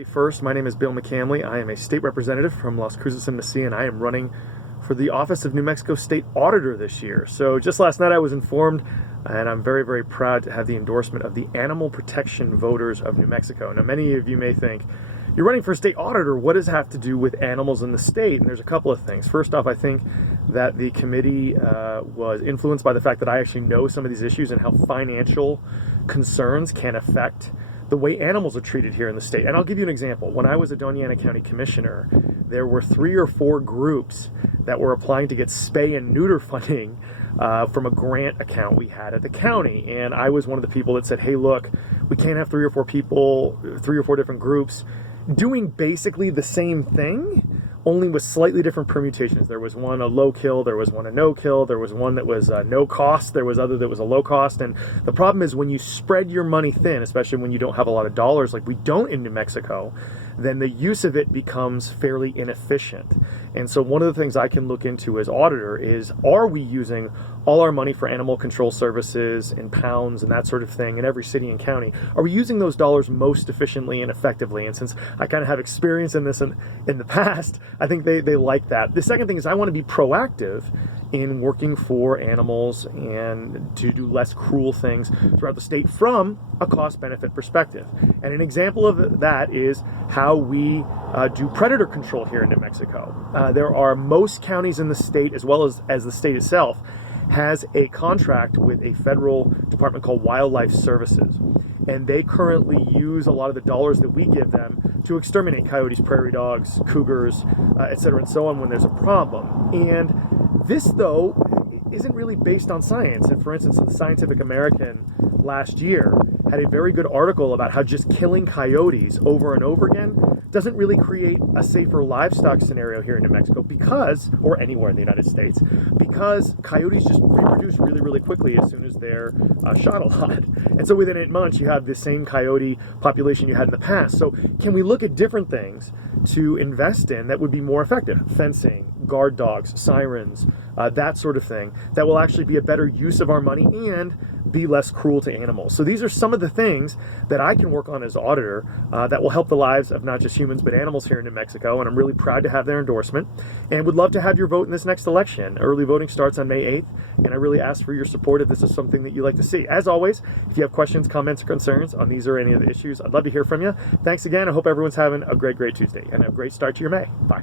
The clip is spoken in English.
Hey, first, my name is Bill McCamley. I am a state representative from Las Cruces and Mesilla, and I am running for the office of New Mexico State Auditor this year. So just last night I was informed, and I'm very, very proud to have the endorsement of the animal protection voters of New Mexico. Now, many of you may think, you're running for state auditor, what does it have to do with animals in the state? And there's a couple of things. First off, I think that the committee was influenced by the fact that I actually know some of these issues and how financial concerns can affect the way animals are treated here in the state. And I'll give you an example. When I was a Doña Ana County Commissioner, there were 3 or 4 groups that were applying to get spay and neuter funding from a grant account we had at the county. And I was one of the people that said, hey, look, we can't have 3 or 4 people, 3 or 4 different groups doing basically the same thing, only with slightly different permutations. There was one a low kill, there was one a no kill, there was one that was no cost, there was other that was a low cost. And the problem is when you spread your money thin, especially when you don't have a lot of dollars like we don't in New Mexico, then the use of it becomes fairly inefficient. And so one of the things I can look into as auditor is, are we using all our money for animal control services in pounds and that sort of thing in every city and county? Are we using those dollars most efficiently and effectively? And since I kind of have experience in this in the past, I think they like that. The second thing is I want to be proactive in working for animals and to do less cruel things throughout the state from a cost-benefit perspective. And an example of that is how we do predator control here in New Mexico. There are most counties in the state, as well as the state itself, has a contract with a federal department called Wildlife Services. And they currently use a lot of the dollars that we give them to exterminate coyotes, prairie dogs, cougars, etc. and so on when there's a problem. And this, though, isn't really based on science. And for instance, the Scientific American last year had a very good article about how just killing coyotes over and over again doesn't really create a safer livestock scenario here in New Mexico because, or anywhere in the United States, because coyotes just reproduce really, really quickly as soon as they're shot a lot. And so within 8 months, you have the same coyote population you had in the past. So can we look at different things to invest in that would be more effective? Fencing, guard dogs, sirens, that sort of thing, that will actually be a better use of our money and be less cruel to animals. So these are some of the things that I can work on as auditor that will help the lives of not just humans but animals here in New Mexico, and I'm really proud to have their endorsement and would love to have your vote in this next election. Early voting starts on May 8th, and I really ask for your support if this is something that you'd like to see. As always, if you have questions, comments, or concerns on these or any of the issues, I'd love to hear from you. Thanks again. I hope everyone's having a great, great Tuesday and a great start to your May. Bye.